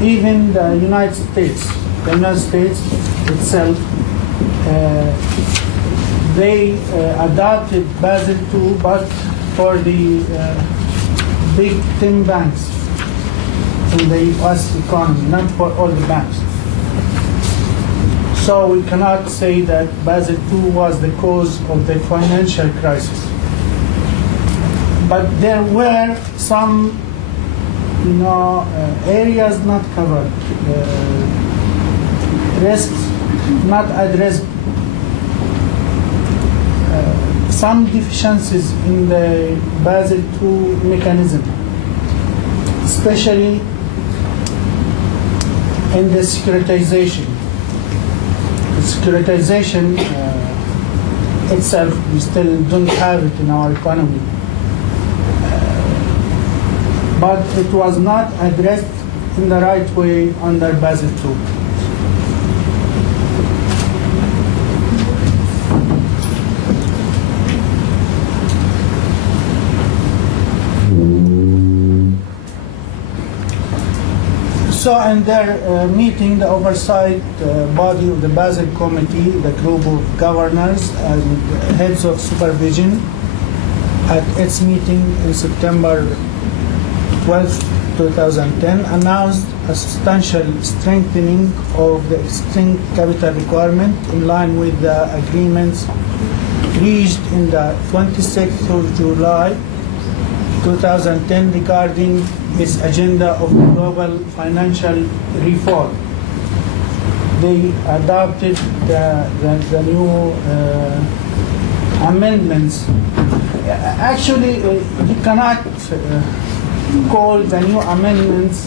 Even the United States itself, they adopted Basel II, but for the big 10 banks in the U.S. economy, not for all the banks. So we cannot say that Basel II was the cause of the financial crisis. But there were some, areas not covered, risks not addressed, some deficiencies in the Basel II mechanism, especially in the securitization. The securitization itself, we still don't have it in our economy. But it was not addressed in the right way under Basel II. So in their meeting, the oversight body of the Basel Committee, the group of governors and heads of supervision, at its meeting in September 12, 2010, announced a substantial strengthening of the existing capital requirement in line with the agreements reached in the 26th of July 2010 regarding its agenda of global financial reform. They adopted the new amendments. Actually, you cannot call the new amendments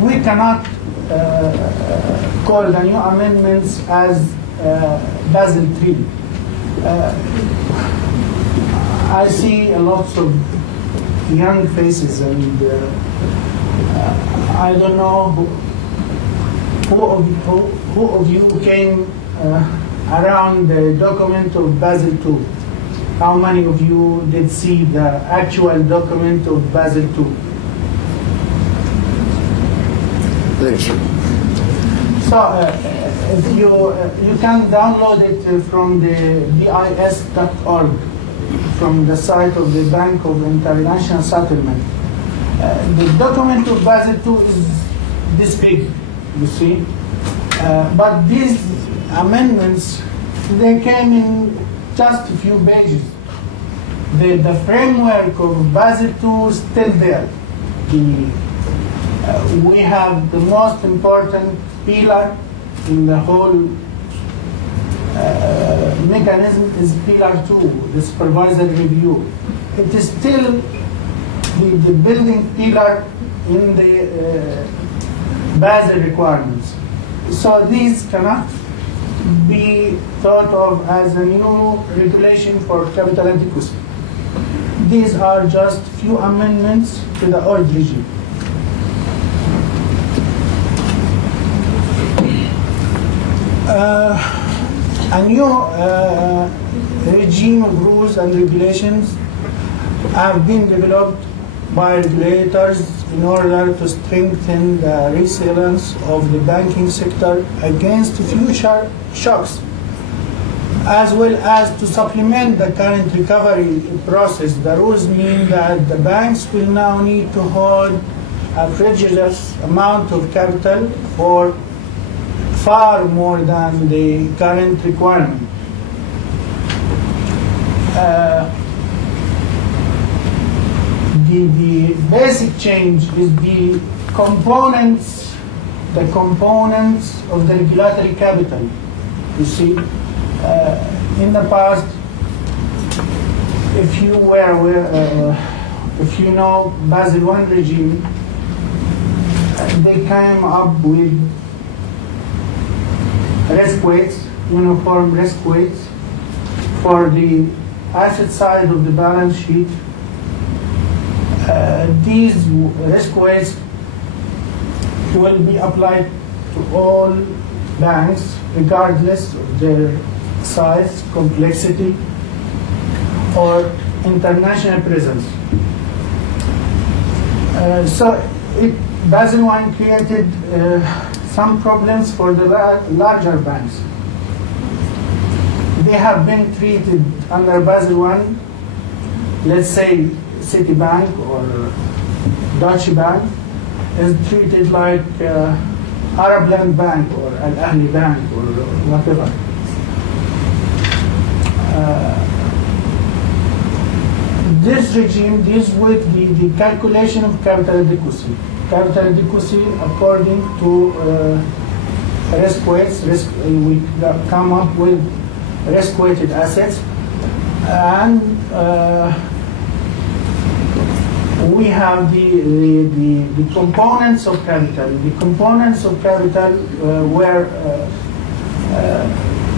we cannot call the new amendments as Basel III. I see lots of young faces, and I don't know who of you came around the document of Basel II. How many of you did see the actual document of Basel II? So if you can download it from the bis.org, from the site of the Bank of International Settlement. The document of Basel II is this big, you see. But these amendments, they came in just a few pages. The framework of Basel II is still there. We have the most important pillar in the whole mechanism is Pillar 2, the supervisory review. It is still the building pillar in the Basel requirements. So these cannot be thought of as a new regulation for capital adequacy. These are just few amendments to the old regime. A new regime of rules and regulations have been developed by regulators in order to strengthen the resilience of the banking sector against future shocks, as well as to supplement the current recovery process. The rules mean that the banks will now need to hold a prodigious amount of capital for far more than the current requirement. The basic change is the components of the regulatory capital. You see, in the past, if you were aware, if you know Basel I regime, they came up with risk weights, uniform risk weights for the asset side of the balance sheet. These risk weights will be applied to all banks, regardless of their size, complexity, or international presence. Basel I created some problems for the larger banks. They have been treated under Basel I, let's say Citibank or Deutsche Bank, is treated like Arab Land Bank or Al Ahli Bank or whatever. This regime deals with the calculation of capital adequacy. Capital adequacy according to risk weights. We come up with risk-weighted assets, and we have the components of capital. The components of capital were,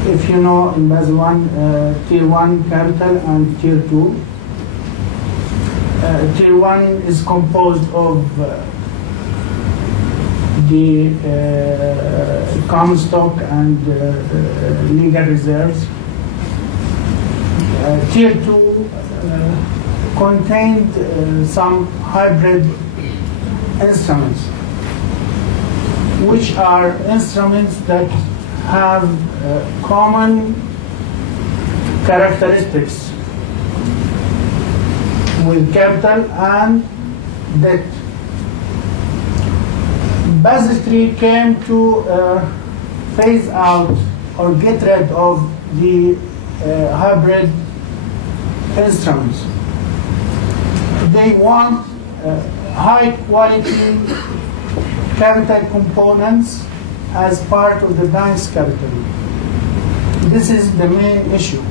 if you know, in Basel I, Tier 1 capital and Tier 2. Tier 1 is composed of the common stock and legal reserves. Tier 2 contained some hybrid instruments, which are instruments that have common characteristics with capital and debt. Basel III came to phase out or get rid of the hybrid instruments. They want high quality capital components as part of the bank's capital. This is the main issue.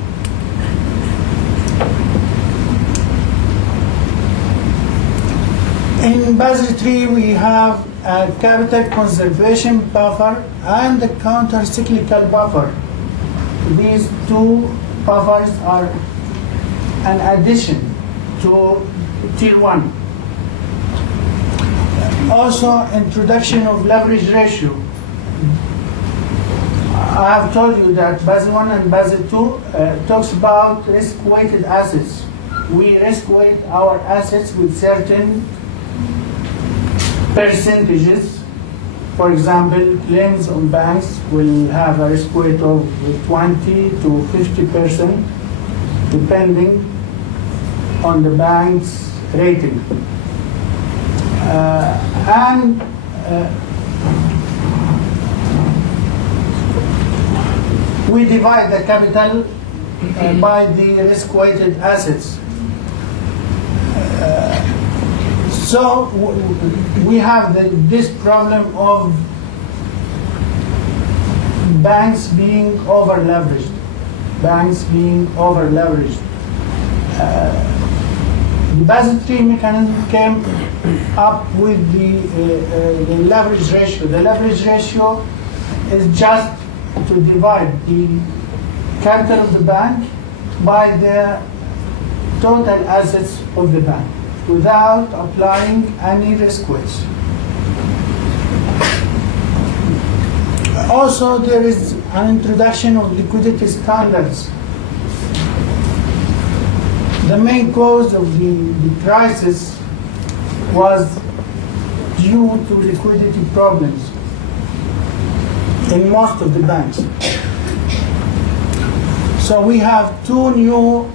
In Basel III, we have a capital conservation buffer and a counter-cyclical buffer. These two buffers are an addition to Tier 1. Also, introduction of leverage ratio. I have told you that Basel I and Basel II talks about risk-weighted assets. We risk-weight our assets with certain percentages. For example, claims on banks will have a risk weight of 20 to 50%, depending on the bank's rating. We divide the capital by the risk-weighted assets. So we have this problem of banks being over-leveraged. The Basel III mechanism came up with the leverage ratio. The leverage ratio is just to divide the capital of the bank by the total assets of the bank, without applying any risk weights. Also, there is an introduction of liquidity standards. The main cause of the crisis was due to liquidity problems in most of the banks. So we have two new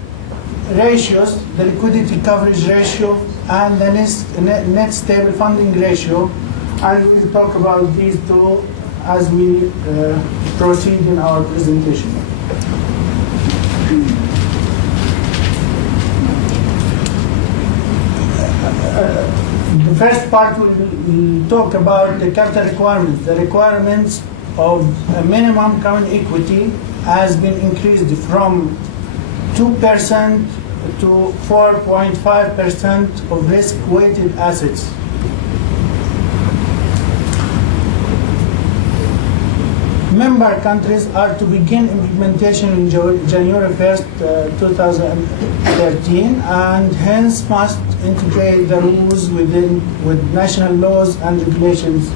ratios, the liquidity coverage ratio and the net stable funding ratio, and we will talk about these two as we proceed in our presentation. The first part will talk about the capital requirements. The requirements of a minimum common equity has been increased from 2% to 4.5% of risk-weighted assets. Member countries are to begin implementation on January 1st, 2013, and hence must integrate the rules with national laws and regulations